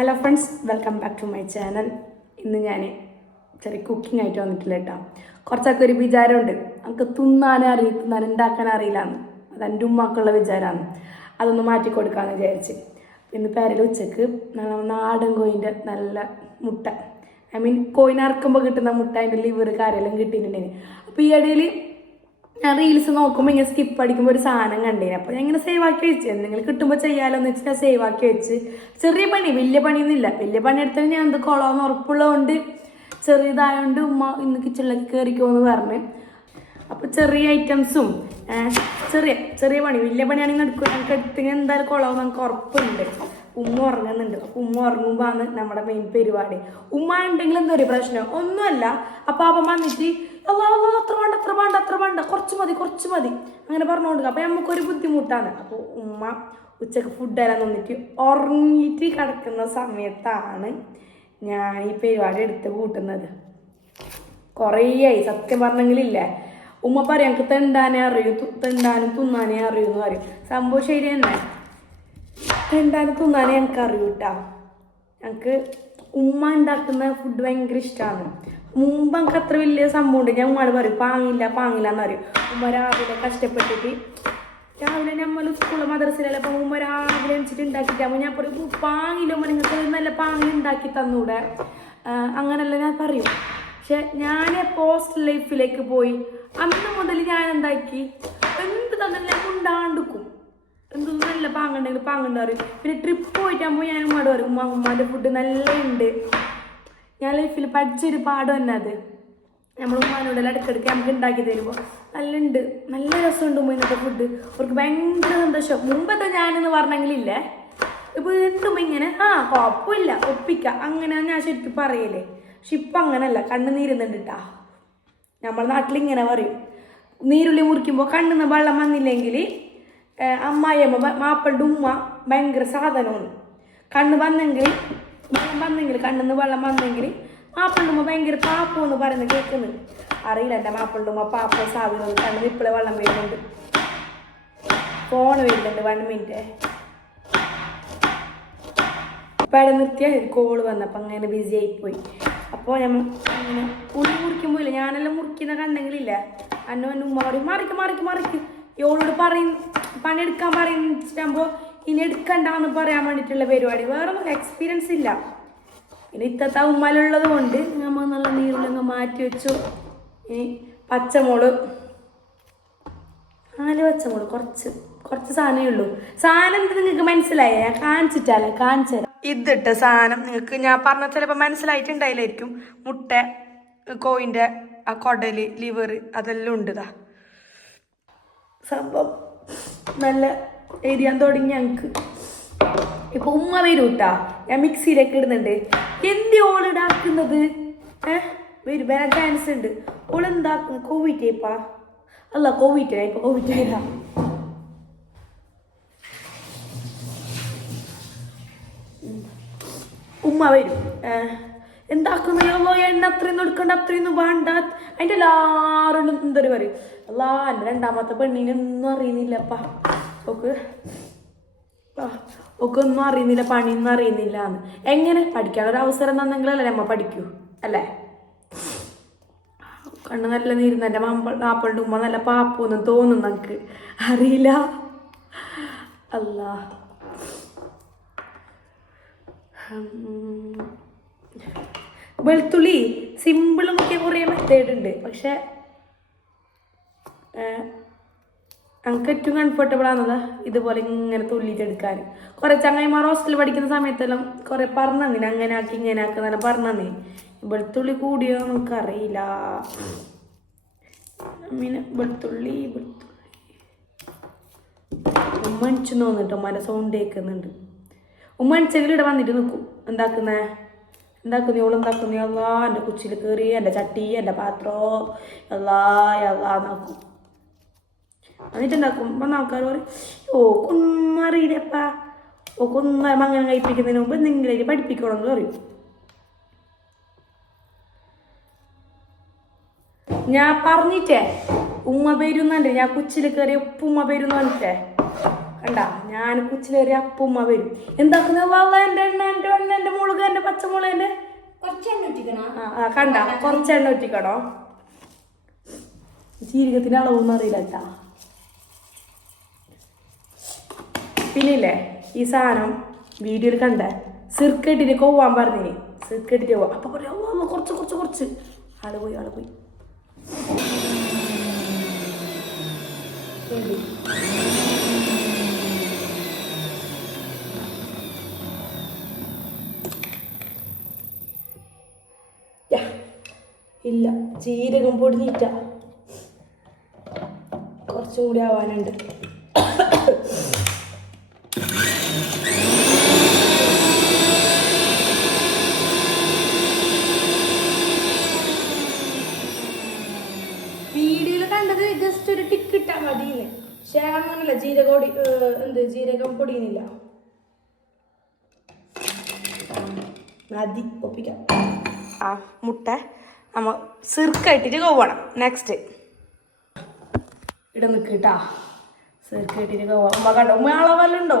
Hello friends welcome back to my channel ഇന്ന് ഞാൻ ചെറിയ കുക്കിംഗ് ആയിട്ട് വന്നിട്ടില്ല കേട്ടോ. കുറച്ചൊക്കെ ഒരു വിചാരമുണ്ട്. നമുക്ക് തിന്നാനേ അറിയില്ല തിന്നാൻ ഉണ്ടാക്കാൻ അറിയില്ലാന്ന്. അത് എന്റെ ഉമ്മാക്കുള്ള വിചാരമാണ്. അതൊന്ന് മാറ്റി കൊടുക്കാമെന്ന് വിചാരിച്ച്. ഇന്ന് പേരൽ ഉച്ചയ്ക്ക് നാടൻ കോയിന്റെ നല്ല മുട്ട. ഐ മീൻ കോയിനറക്കുമ്പോൾ കിട്ടുന്ന മുട്ട അതിന്റെ ലിവർ കാര്യമെല്ലാം കിട്ടിയിട്ടുണ്ടെങ്കിൽ. അപ്പോൾ ഈ ഇടയിൽ ഞാൻ റീൽസ് നോക്കുമ്പോൾ ഇങ്ങനെ സ്കിപ്പ് അടിക്കുമ്പോൾ ഒരു സാധനം കണ്ടേനെ. അപ്പോൾ ഞാൻ ഇങ്ങനെ സേവ് ആക്കി വെച്ച്. എന്തെങ്കിലും കിട്ടുമ്പോൾ ചെയ്യാമല്ലോ എന്ന് വെച്ച് ഞാൻ സേവ് ആക്കി വെച്ച്. ചെറിയ പണി വലിയ പണിയൊന്നുമില്ല. വലിയ പണി എടുത്താൽ ഞാൻ എന്ത് കുളമെന്ന് ഉറപ്പുള്ളതുകൊണ്ട് ചെറിയതായതുകൊണ്ട് ഉമ്മ ഇന്ന് കിച്ചണിലേക്ക് കയറിക്കോന്ന് പറഞ്ഞ്. അപ്പോൾ ചെറിയ ഐറ്റംസും ചെറിയ ചെറിയ പണി വലിയ പണിയാണെങ്കിൽ എടുക്കും ഞങ്ങൾക്ക് എടുത്തെങ്കിൽ എന്തായാലും കുളമെന്ന് നമുക്ക് ഉറപ്പുണ്ട്. ഉമ്മ ഉറങ്ങുന്നുണ്ട്. അപ്പോൾ ഉമ്മ ഉറങ്ങുമ്പോഴാണ് നമ്മുടെ മെയിൻ പരിപാടി. ഉമ്മ ഉണ്ടെങ്കിൽ എന്തോ ഒരു പ്രശ്നം. ഒന്നുമല്ല. അപ്പോൾ അപ്പം വന്നിട്ട് അല്ലാ അത്ര വേണ്ട അത്ര വേണ്ട അത്ര വേണ്ട. കുറച്ച് മതി കുറച്ച് മതി. അങ്ങനെ പറഞ്ഞുകൊണ്ട് അപ്പോൾ നമുക്കൊരു ബുദ്ധിമുട്ടാണ്. അപ്പോൾ ഉമ്മ ഉച്ചയ്ക്ക് ഫുഡ് തരാൻ നിന്നിട്ട് ഉറങ്ങിയിട്ട് കിടക്കുന്ന സമയത്താണ് ഞാൻ ഈ പരിപാടി എടുത്ത് കൂട്ടുന്നത്. കുറേയായി. സത്യം പറഞ്ഞെങ്കിലില്ലേ? ഉമ്മ പറയാം എനിക്ക് തെണ്ടാനേ അറിയൂ. തെണ്ടാനും തിന്നാനേ അറിയൂ എന്ന് പറയും. സംഭവം ശരി തന്നെ തെണ്ടാനും തിന്നാനേ ഞങ്ങൾക്ക് അറിയൂ ഞങ്ങൾക്ക് ഉമ്മ ഉണ്ടാക്കുന്ന ഫുഡ് ഭയങ്കര ഇഷ്ടമാണ് മുമ്പ് എനിക്ക് അത്ര വലിയ സംഭവം ഉണ്ട്. ഞാൻ ഉമ്മാട് പറയും പാങ്ങില്ല പാങ്ങില്ല എന്ന് പറയും. ഉമ്മ രാവിലെ കഷ്ടപ്പെട്ടിട്ട് രാവിലെ നമ്മൾ സ്കൂളിൽ മദ്രസയിലല്ല അപ്പം ഉമ്മ രാവിലെ വെച്ചിട്ട് ഉണ്ടാക്കിയിട്ടാകുമ്പോൾ ഞാൻ പറയും പാങ്ങില്ല ഉമ്മ നിങ്ങൾക്ക് നല്ല പാങ്ങി ഉണ്ടാക്കി തന്നൂടെ? അങ്ങനല്ല ഞാൻ പറയും. പക്ഷെ ഞാൻ പോസ്റ്റ് ലൈഫിലേക്ക് പോയി അന്ന് മുതൽ ഞാൻ എന്താക്കി? എന്ത് തന്നെ ഞാൻ ഉണ്ടാണ്ടിക്കും എന്ത് നല്ല പാങ്ങുണ്ടെങ്കിൽ പാങ്ങുണ്ട് പിന്നെ ട്രിപ്പ് പോയിട്ടാകുമ്പോൾ ഞാൻ ഉമ്മയോട് പറയും ഉമ്മ ഫുഡ് നല്ല ഉണ്ട് ഞാൻ ലൈഫിൽ പഠിച്ചൊരു പാഠം തന്നെ അത്. നമ്മൾ ഉമ്മാനോട് ഇടയ്ക്കിടയ്ക്ക് നമുക്ക് ഉണ്ടാക്കി തരുമ്പോൾ നല്ല ഉണ്ട് നല്ല രസമുണ്ട് ഉമ്മ ഇന്നത്തെ ഫുഡ് അവർക്ക് ഭയങ്കര സന്തോഷം. മുമ്പത്തെ ഞാനെന്ന് പറഞ്ഞെങ്കിലില്ലേ? എന്തും ഇങ്ങനെ. ആ കുഴപ്പമില്ല. ഒപ്പിക്കാം. അങ്ങനെ ഞാൻ ശരിക്കും പറയലേ. പക്ഷെ ഇപ്പം അങ്ങനല്ല. കണ്ണ് നീരുന്നുണ്ട് നമ്മുടെ നാട്ടിൽ ഇങ്ങനെ പറയും. നീരുള്ളി മുറിക്കുമ്പോൾ കണ്ണിന്ന് വെള്ളം വന്നില്ലെങ്കിൽ അമ്മായിയമ്മ മാപ്പിളുടെ ഉമ്മ ഭയങ്കര സാധനമാണ്. കണ്ണ് വന്നെങ്കിൽ വെള്ളം വന്നെങ്കിൽ കണ്ണിന്ന് വെള്ളം വന്നെങ്കിൽ മാപ്പിളുടെ ഉമ്മ ഭയങ്കര പാപ്പു എന്ന് പറയുന്നത് കേൾക്കുന്നത്. അറിയില്ല എന്റെ മാപ്പിളുടെ ഉമ്മ പാപ്പ സാധനം കണ്ണിന് ഇപ്പോഴേ വെള്ളം വരുന്നുണ്ട്. ഫോൺ വരുന്നുണ്ട് വൺ മിനിറ്റ് ഇപ്പം നിർത്തിയാൽ കോൾ വന്നപ്പോൾ അങ്ങനെ ബിസി ആയിപ്പോയി. അപ്പോൾ ഞാൻ അങ്ങനെ ഉള്ളി മുറിക്കുമ്പോൾ ഇല്ല ഞാനെല്ലാം മുറിക്കുന്ന കണ്ടെങ്കിലില്ല അന്നോ എന്റെ ഉമ്മ പറയും മറിക്ക് മറിക്ക് മറിക്ക്. ഇവളോട് പറയും പണിയെടുക്കാൻ പറയുമ്പോൾ ഇനി എടുക്കണ്ടെന്ന് പറയാൻ വേണ്ടിയിട്ടുള്ള പരിപാടി. വേറെ ഒന്നും എക്സ്പീരിയൻസ് ഇല്ല. ഇനി ഇത്തത്തെ ഉമ്മലുള്ളത് കൊണ്ട് നമ്മൾ നല്ല നീരിലങ്ങ് മാറ്റി വെച്ചു. ഇനി പച്ചമുളക് നാല് പച്ചമുളക് കുറച്ച് കുറച്ച് സാധനമേ ഉള്ളൂ. സാധനം നിങ്ങൾക്ക് മനസ്സിലായേ ഞാൻ കാണിച്ചിട്ടല്ലേ കാണിച്ചു തരാം. ഇതിട്ട സാധനം നിങ്ങൾക്ക് ഞാൻ പറഞ്ഞ ചിലപ്പോൾ മനസ്സിലായിട്ടുണ്ടായില്ലായിരിക്കും. മുട്ട കോയിന്റെ ആ കൊടൽ ലിവർ അതെല്ലാം ഉണ്ട് സംഭവം നല്ല എരിയാൻ തുടങ്ങി ഞങ്ങൾക്ക് ഇപ്പൊ ഉമ്മ വരും കേട്ടാ ഞാൻ മിക്സിയിലേക്ക് ഇടുന്നുണ്ട്. എന്തി ഓളിടാക്കുന്നത് ഏഹ് വരും വരാൻ ചാൻസ് ഉണ്ട്. ഓളെന്താക്കുന്നു കോവിറ്റേപ്പാ അല്ല കോവിറ്റ ഇപ്പൊ കോവിറ്റ ഉമ്മ വരും. എന്താക്കുന്നോ എണ്ണ അത്രയൊന്നും എടുക്കണ്ട അത്രയൊന്നും വേണ്ട. അതിന്റെ എല്ലാവരും എന്തൊരു പറയും? അല്ലാ എന്റെ രണ്ടാമത്തെ പെണ്ണിനൊന്നും അറിയുന്നില്ലപ്പാ ഓക്ക് ഒക്കെ ഒന്നും അറിയുന്നില്ല പണിയൊന്നും അറിയുന്നില്ല എന്ന്. എങ്ങനെ? പഠിക്കാനൊരു അവസരം തന്നെങ്കിലല്ലേ അമ്മ പഠിക്കൂ അല്ലേ? കണ്ണ് നല്ല നീരുന്ന എന്റെ മാമ്പ മാപ്പളുടെ ഉമ്മ നല്ല പാപ്പൊന്നും തോന്നും നമുക്ക് അറിയില്ല? അല്ല. വെളുത്തുള്ളി സിമ്പിൾ നോക്കിയ കുറേ മെത്തേഡ് ഉണ്ട്. പക്ഷെ നമുക്ക് ഏറ്റവും കംഫർട്ടബിൾ ആണത് ഇതുപോലെ ഇങ്ങനെ തുള്ളിയിട്ടെടുക്കാൻ കുറെ ചങ്ങായിമാർ ഹോസ്റ്റലിൽ പഠിക്കുന്ന സമയത്തെല്ലാം കുറെ പറഞ്ഞു അങ്ങനെ ആക്കി ഇങ്ങനെ ആക്കുന്നതിനെ പറഞ്ഞു വെളുത്തുള്ളി കൂടിയോ നമുക്കറിയില്ല പിന്നെ വെളുത്തുള്ളി വെളുത്തുള്ളി ഉമ്മ അണിച്ചു തോന്നിട്ടോ ഉമ്മാന്റെ സൗണ്ട് കേൾക്കുന്നുണ്ട് ഉമ്മ അണിച്ചെങ്കിൽ ഇവിടെ വന്നിട്ട് നിൽക്കും എന്താക്കുന്നേ? എന്താക്കുന്നു? ഓൾ എന്താക്കുന്നു? എല്ലാ എന്റെ കുച്ചിൽ കയറി എന്റെ ചട്ടി എന്റെ പാത്രോ. എല്ലാ എല്ലാ നോക്കും എന്നിട്ട് എന്താക്കും അപ്പം ആൾക്കാർ പറയും ഓ അറിയില്ലപ്പാ ഓ ഒന്നും മംഗലം കഴിപ്പിക്കുന്നതിന് മുമ്പ് എന്തെങ്കിലും പഠിപ്പിക്കണമെന്ന് പറയും. ഞാൻ പറഞ്ഞിട്ടേ ഉമ്മ പേരുന്നുണ്ട് ഞാൻ കുച്ചിൽ കയറി ഉപ്പുമ്മ പേരുന്ന് പറഞ്ഞിട്ടേ. കണ്ട? ഞാൻ കുച്ചിൽ കയറി അപ്പുമ്മ വരും. എന്താക്കുന്ന വള്ള എന്റെ എണ്ണ എന്റെ എണ്ണ എന്റെ പച്ചമുളക് ആ കണ്ട? കുറച്ച് എണ്ണ ഒറ്റിക്കണോ? ജീരകത്തിന് അളവൊന്നും അറിയില്ല കേട്ടാ. പിന്നെ ഇല്ലേ ഈ സാധനം വീഡിയോയിൽ കണ്ട. സിർക്കെട്ടിട്ട് പോവാൻ പറഞ്ഞേ സിർക്കെട്ടിട്ട് പോവാം അപ്പൊ പറയാം "ഓ, ഓ, കുറച്ച് കുറച്ച് കുറച്ച്. ആൾ പോയി ആൾ പോയി. ഇല്ല ജീരകം പൊടിഞ്ഞിട്ട കുറച്ചും കൂടി ആവാനുണ്ട്. ജീരകോടി ഏഹ്, എന്ത് ജീരകം പൊടിയുന്നില്ല. മതി ഒപ്പിക്കാം. ആ മുട്ട. നമ്മ സിർക്കായിട്ടിട്ട് കോവണം നെക്സ്റ്റ് ഇവിടെ നിൽക്കിട്ടാ സിർക്കായിട്ടിട്ട് പോവാം ഉമ്മ കണ്ടോ? ഉമ്മ അളവല്ല ഉണ്ടോ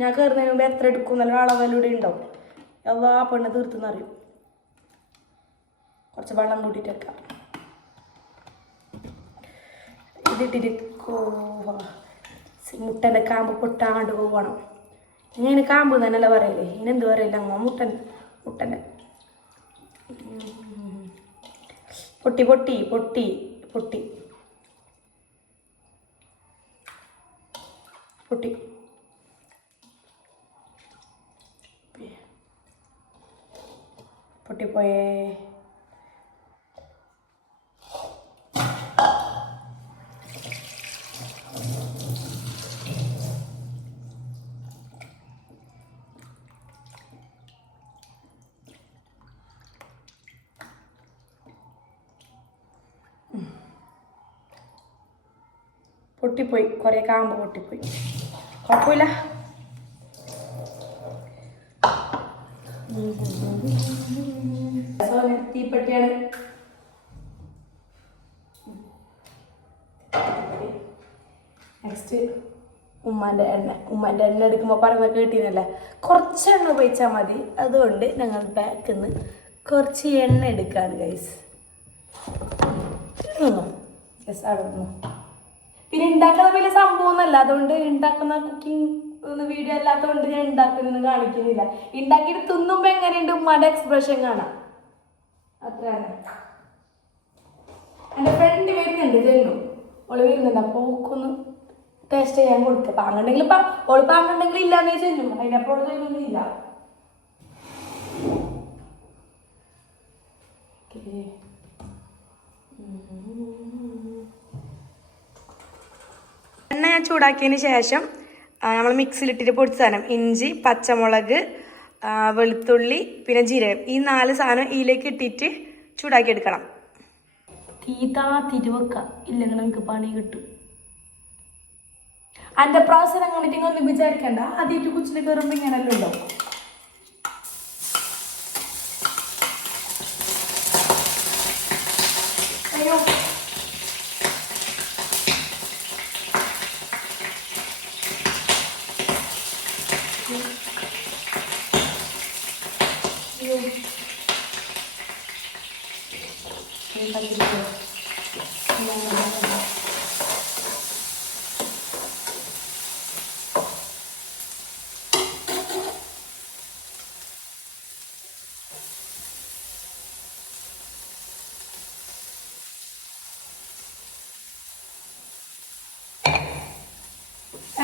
ഞാൻ കയറുന്നതിന് മുമ്പ് എത്ര എടുക്കും നല്ല അളവല്ല ഇവിടെ ഉണ്ടാവും എല്ലാ പെണ്ണ് തീർത്തുന്നറിയും കുറച്ച് വെള്ളം കൂട്ടിയിട്ട് വെക്കാം ഇതിട്ടിട്ട് കോവാ മുട്ടന്റെ കാമ്പ് പൊട്ടാണ്ട് പോവണം. ഇങ്ങനെ കാമ്പ് തന്നെയല്ല പറയല്ലേ ഇനെന്ത് പറയില്ല അങ്ങ് മുട്ടൻ മുട്ടന്റെ പൊട്ടി പൊട്ടി പൊട്ടി പൊട്ടി. പൊട്ടി. പൊട്ടിപ്പോയേ. പൊട്ടിപ്പോയി. കുറേ കാമ്പ് പൊട്ടിപ്പോയി. കുഴപ്പമില്ല. തീപ്പെട്ടിയാണ്. നെക്സ്റ്റ് ഉമ്മാന്റെ എണ്ണ. ഉമ്മാന്റെ എണ്ണ എടുക്കുമ്പോൾ പറഞ്ഞ കേട്ടിരുന്നല്ലേ കുറച്ച് എണ്ണ ഉപയോഗിച്ചാൽ മതി. അതുകൊണ്ട് ഞങ്ങൾ ബാക്കിൽ നിന്ന് കുറച്ച് എണ്ണ എടുക്കാണ് ഗൈസ് യെസ് അവിടെ പിന്നെ ഉണ്ടാക്കുന്ന വലിയ സംഭവമൊന്നുമല്ല. അതുകൊണ്ട് ഉണ്ടാക്കുന്ന കുക്കിംഗ് ഒന്ന് വീഡിയോ അല്ലാത്തതുകൊണ്ട് ഞാൻ ഉണ്ടാക്കുന്ന കാണിക്കുന്നില്ല. ഉണ്ടാക്കിയിട്ട് തിന്നുമ്പോൾ എങ്ങനെയുണ്ട്? ഉമ്മയുടെ എക്സ്പ്രഷൻ കാണാം. അത്രയാണ്. എന്റെ ഫ്രണ്ട് വരുന്നുണ്ട് ജെന്നു ഓൾ വരുന്നുണ്ട്. അപ്പോൾ ഓക്കൊന്ന് ടേസ്റ്റ് ചെയ്യാൻ കൊടുക്കുക പാങ്ങുണ്ടെങ്കിൽ പാ ഓൾ പാങ്ങുണ്ടെങ്കിൽ ഇല്ലാന്നേ ചെല്ലും. അതിനപ്പോൾ ചെല്ലൊന്നും ഇല്ല. Okay. എണ്ണ ഞാൻ ചൂടാക്കിയതിന് ശേഷം നമ്മൾ മിക്സിയിലിട്ടിട്ട് പൊടിച്ച സാധനം ഇഞ്ചി പച്ചമുളക് വെളുത്തുള്ളി പിന്നെ ജീരകം. ഈ നാല് സാധനം ഇതിലേക്ക് ഇട്ടിട്ട് ചൂടാക്കി എടുക്കണം. തീ താത്തിട്ട് വെക്കാം ഇല്ലെങ്കിൽ നമുക്ക് പണി കിട്ടും. അതിന്റെ പ്രാവശ്യം അങ്ങനെ ഒന്നും വിചാരിക്കണ്ട. ആദ്യമായിട്ട് കുച്ചിന് കയറുമ്പോൾ ഇങ്ങനെ ഉണ്ടാവും അയ്യോ അയ്യോ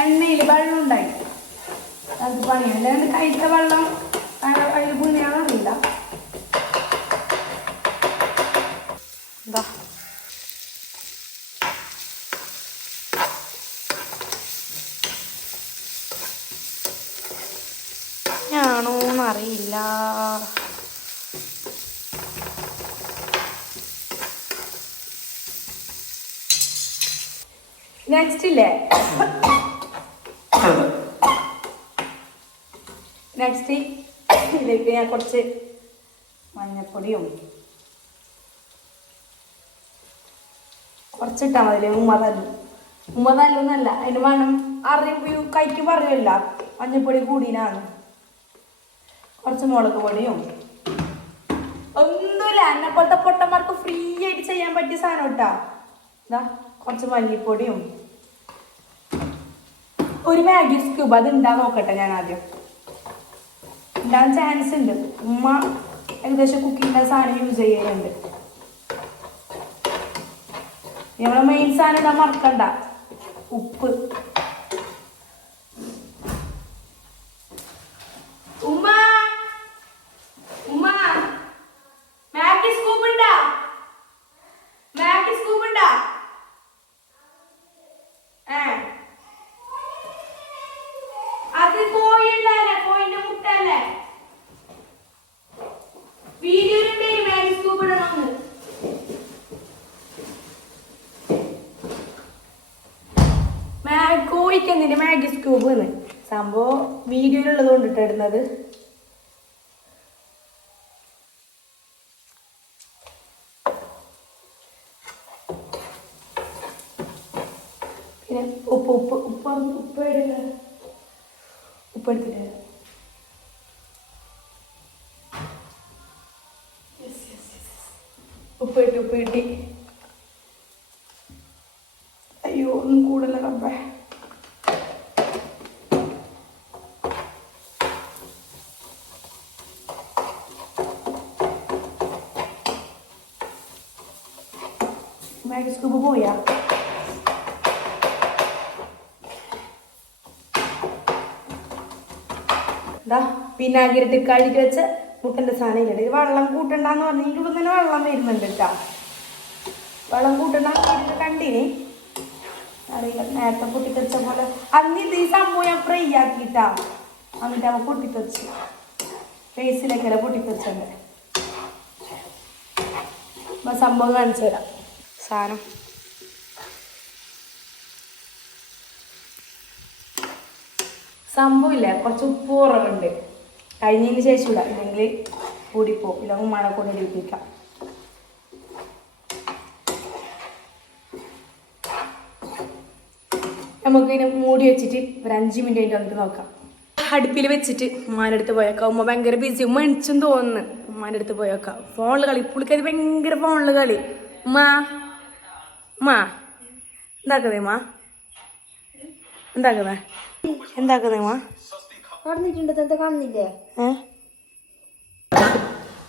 എണ്ണയിൽ വെള്ളം ഉണ്ടായി. അത് പണിയാണ് അല്ലാണ്ട് കഴിച്ച വെള്ളം അതിൽ പുണ്യാണെന്നറിയില്ല എന്താ ഞാണോന്നറിയില്ല നെക്സ്റ്റ് ഇല്ലേ? നെക്സ്റ്റ് ഇതിലേക്ക് ഞാൻ കുറച്ച് മഞ്ഞപ്പൊടിയും കുറച്ചിട്ടാൽ മതി ഉമ്മ ഉമ്മതല്ലൊന്നല്ല ഉമ്മ തല്ലൊന്നല്ല അതിന് മണം അറിയുമ്പോൾ കൈക്ക് പറയുമല്ല മഞ്ഞപ്പൊടി കൂടിനാണ്. കുറച്ച് മുളക് പൊടിയും. ഒന്നുമില്ല. എന്നെ പോലത്തെ പൊട്ടന്മാർക്ക് ഫ്രീ ആയിട്ട് ചെയ്യാൻ പറ്റിയ സാധനം കേട്ടാ ഇതാ കുറച്ച് മല്ലിപ്പൊടിയും. ഒരു മാഗി സ്ക്യൂബ് അത് ഉണ്ടാ നോക്കട്ടെ ഞാൻ ആദ്യം. ഉണ്ടാകാൻ ചാൻസ് ഉണ്ട്. ഉമ്മ ഏകദേശം കുക്കിങ്ങിന്റെ സാധനം യൂസ് ചെയ്യുന്നുണ്ട്. ഞങ്ങളെ മെയിൻ സാധനം ഇടാൻ മറക്കണ്ട. ഉപ്പ് ഉമ്മ ഉമ്മ മാഗി സ്കൂപ്പ് ഉണ്ടാ മാഗി സ്കൂപ്പ് ഉണ്ടാ ഏ അത് കോഴിയുണ്ടല്ലേ കോഴിന്റെ മുട്ടല്ലേ വീഡിയോയിലുണ്ട് മാഗി സ്കൂപ്പ് ഇടണമെന്ന് മാ- എന്തിന്റെ മാഗി സ്ക്യൂബ് എന്ന് സംഭവം വീഡിയോയിലുള്ളത് കൊണ്ടിട്ട് ഇടുന്നത്. പിന്നെ ഉപ്പ് ഉപ്പ് ഉപ്പ് ഉപ്പ് ഉപ്പ് എടുത്തിട്ട്. ഉപ്പ് ഇട്ട് ഉപ്പ് കിട്ടി അയ്യോ ഒന്നും കൂടല്ല റബ്ബേ സ്കൂപ്പ് പോയാ എന്താ വിനാഗിരിട്ട് കഴുകി വെച്ച മുട്ടന്റെ സാധനം വെള്ളം കൂട്ടണ്ടെന്ന് പറഞ്ഞാൽ ഇവിടെ തന്നെ വെള്ളം വരുന്നുണ്ട് കേട്ടോ. വെള്ളം കൂട്ടണ്ട കണ്ടിനി. അറിയില്ല നേരത്തെ പൊട്ടിത്തെച്ച പോലെ. അന്ന് ഇത് ഈ സംഭവം ഞാൻ ഫ്രൈ ആക്കിയിട്ടാ. എന്നിട്ട് അവ പൊട്ടിത്തെറിച്ച്. ഫേസിലേക്കല്ല പൊട്ടിത്തെച്ചുണ്ട് അപ്പൊ സംഭവം കാണിച്ചു തരാം. സാധനം. സംഭവമില്ല കുറച്ച് ഉപ്പ് കുറവുണ്ട്. കഴിഞ്ഞതിന് ശേഷം ഇടാം ഇല്ലെങ്കിൽ കൂടിപ്പോകും. ഇല്ലെങ്കിൽ മഴ കൂടി ഇടിപ്പിക്കാം നമുക്ക് മൂടി വെച്ചിട്ട് ഒരു അഞ്ച് മിനിറ്റ് കഴിഞ്ഞിട്ട് വന്നിട്ട് നോക്കാം. അടുപ്പിൽ വെച്ചിട്ട് ഉമ്മാന്റെ അടുത്ത് പോയേക്കാം. ഉമ്മ ഭയങ്കര ബിസി ഉമ്മ എണിച്ചും തോന്നുന്നു. ഉമ്മാന്റെ അടുത്ത് പോയേക്കാം. ഫോണിൽ കളി. പുള്ളിക്കത് ഭയങ്കര ഫോണിൽ കളി. ഉമ്മ. ഉമ്മ എന്താക്കുന്നേ മാ? എന്താക്കുന്നേ എന്താക്കുന്നേ മാ? നടന്നിട്ടുണ്ട് എന്താ കാണുന്നില്ലേ ഏ?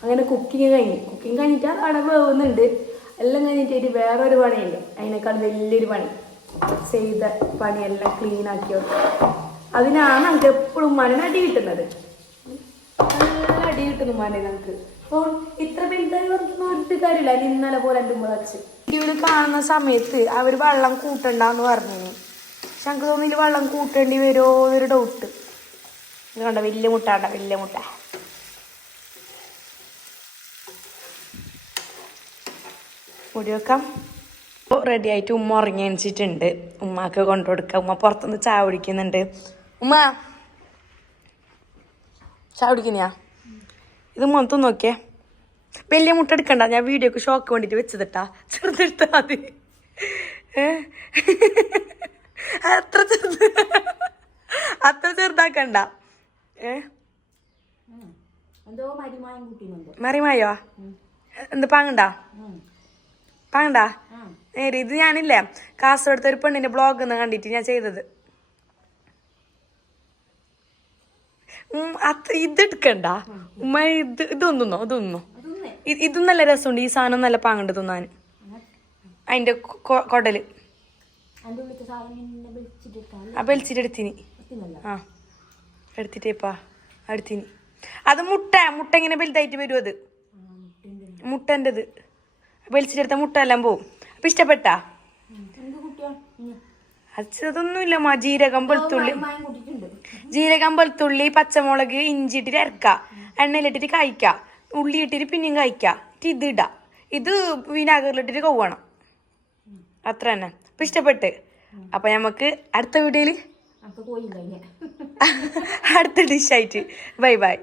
അങ്ങനെ കുക്കിങ് കഴിഞ്ഞു. കുക്കിങ് കഴിഞ്ഞിട്ട് അവിടെ വേവുന്നുണ്ട്. എല്ലാം കഴിഞ്ഞിട്ട് വേറൊരു പണിയുണ്ട്. അതിനേക്കാൾ വലിയൊരു പണി. ചെയ്ത പണിയെല്ലാം ക്ലീൻ ആക്കി വെക്കുക അതിനാണ് നമുക്ക് എപ്പോഴും മന അടി കിട്ടുന്നത്. അടി കിട്ടുന്നു മാനേ നമുക്ക്. അപ്പോൾ ഇത്ര വലുതായി പറഞ്ഞ ഒരു കാര്യമില്ല. അതിന് ഇന്നലെ പോലെ എന്റെ ഉമ്മ വീഡിയോയിൽ കാണുന്ന സമയത്ത് അവർ വെള്ളം കൂട്ടണ്ടെന്ന് പറഞ്ഞു പക്ഷെ എനിക്ക് തോന്നിയില്ല വെള്ളം കൂട്ടേണ്ടി വരുമോ ഒരു ഡൗട്ട് ഇത് കണ്ട വലിയ മുട്ട കണ്ട വലിയ മുട്ട. മുടി വെക്കാം. ഇപ്പോൾ റെഡി ആയിട്ട് ഉമ്മ ഉറങ്ങി അണിച്ചിട്ടുണ്ട് ഉമ്മാക്ക് കൊണ്ടു കൊടുക്കാം. ഉമ്മ പുറത്തുനിന്ന് ചായ കുടിക്കുന്നുണ്ട്. ഉമ്മ ചായ കുടിക്കുന്നയാ? ഇത് മൊത്തം നോക്കിയേ. വലിയ മുട്ട എടുക്കണ്ട. ഞാൻ വീഡിയോക്ക് ഷോക്ക് വേണ്ടിട്ട് വെച്ചതിട്ടാ. ചെറുതെടുത്താ മതി? അത്ര ചെറുത്. അത്ര ചെറുതാക്കണ്ട. ഏ? മറിമായോ എന്ത് പാങ്ങണ്ടാ? പാങ്ങണ്ടാ? നേരെ ഇത് ഞാനില്ലേ. കാസർഗോഡത്തെ ഒരു പെണ്ണിന്റെ ബ്ലോഗ് എന്ന് കണ്ടിട്ട് ഞാൻ ചെയ്തത്. ഉം, അത് ഇത് ഉമ്മ ഇത് ഇതൊന്നോ ഇതൊന്നോ ഇതും നല്ല രസമുണ്ട്. ഈ സാധനം നല്ല പാങ്ങണ്ട് തിന്നാൻ. അതിന്റെ കൊടൽ. ആ വലിച്ചിട്ട് എടുത്തിനി. പറ്റുന്നില്ല ആ. എടുത്തിട്ടേപ്പാ അടുത്തിനി അത് മുട്ട മുട്ട ഇങ്ങനെ വലുതായിട്ട് വരും അത്. മുട്ടന്റെത്. വലിച്ചിട്ടെടുത്ത മുട്ട എല്ലാം പോവും. അപ്പൊ ഇഷ്ടപ്പെട്ടാ? അതൊന്നുമില്ല മാ ജീരകം വെളുത്തുള്ളി. ജീരകം വെളുത്തുള്ളി പച്ചമുളക് ഇഞ്ചി ഇട്ടിട്ട് ഇറക്കുക എണ്ണയിലിട്ടിട്ട് കഴിക്കുക ഉള്ളി ഇട്ടിട്ട് പിന്നെയും കഴിക്കുക എന്നിട്ട് ഇത് ഇടുക ഇത് വിനാഗറിലിട്ടിട്ട് കൗവണം അത്ര തന്നെ. അപ്പൊ ഇഷ്ടപ്പെട്ട്. അപ്പൊ നമുക്ക് അടുത്ത കഴിഞ്ഞ അടുത്ത ഡിഷായിട്ട് ബൈ ബൈ.